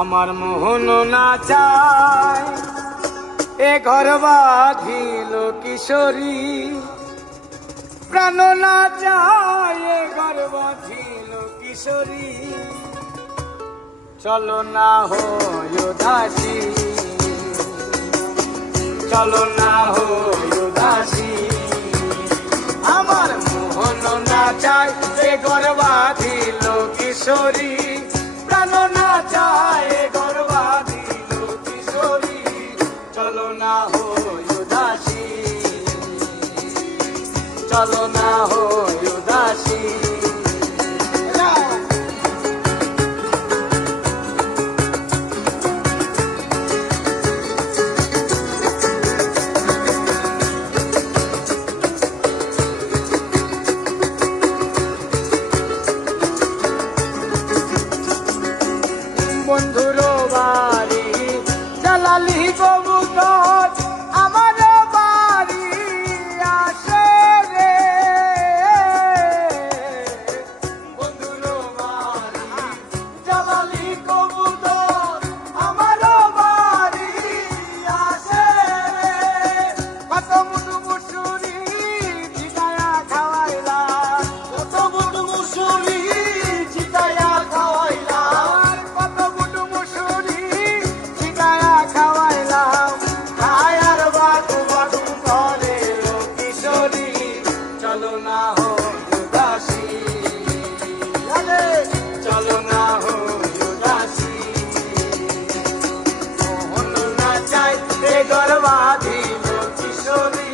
আমার মোহন না চায় এ ঘর বাঁধিল কিশোরী, প্রাণ না চায় এ ঘর বাঁধিল কিশোরী। চলো না হয় উদাসী, চলো না হয় উদাসী। আমার মোহন না চায় এ ঘর বাঁধিল কিশোরী, প্রাণ না চায় এ ঘর বাঁধিল কিশোরী। চলো না হয় উদাসী, চলো না হয় উদাসী। বন্ধুর বাড়ি জালালি কবুতর আমার বাড়ি আসে রে। বন্ধুর বাড়ি জালালি কবুতর আমার বাড়ি আসে রে। কত মুঠু মুসুরি জিতায়া খাওয়াইলা, কত মুঠু মুসুরি জিতায়া খাওয়াইলা, চলো না হয় উদাসী, চলো না হয় উদাসী। মোহন না চায় এ ঘর বাঁধিল কিশোরী,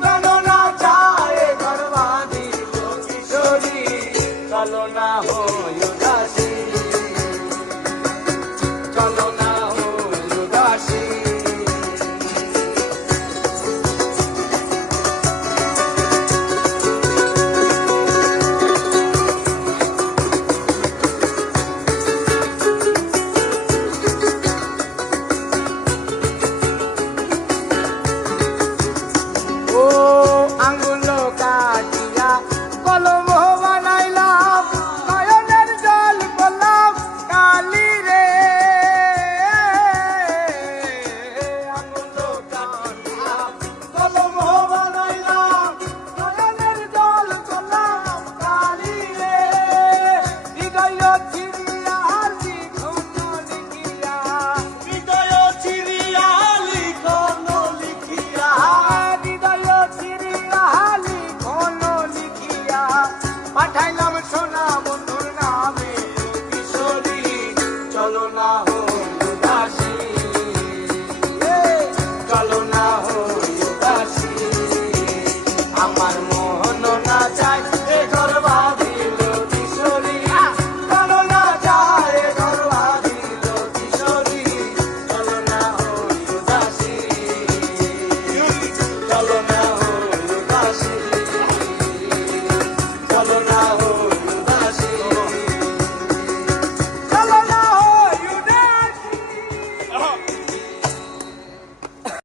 প্রাণ না চায় এ ঘর বাঁধিল কিশোরী। চলো না হয় উদাসী, চলো না হয় উদাসী। আঙ্গুল কাটিয়া কলম বানাইলাম, নয়নের জল করলাম কালি রে। আঙ্গুল কাটিয়া কলম বানাইলাম, নয়নের জল করলাম কালি রে। হৃদয় চিরিয়া লিখন লিখিয়া, হৃদয় চিরিয়া লিখন লিখিয়া, পাঠাইলাম সোনা বন্ধুর নামে কিশোরী। চলো না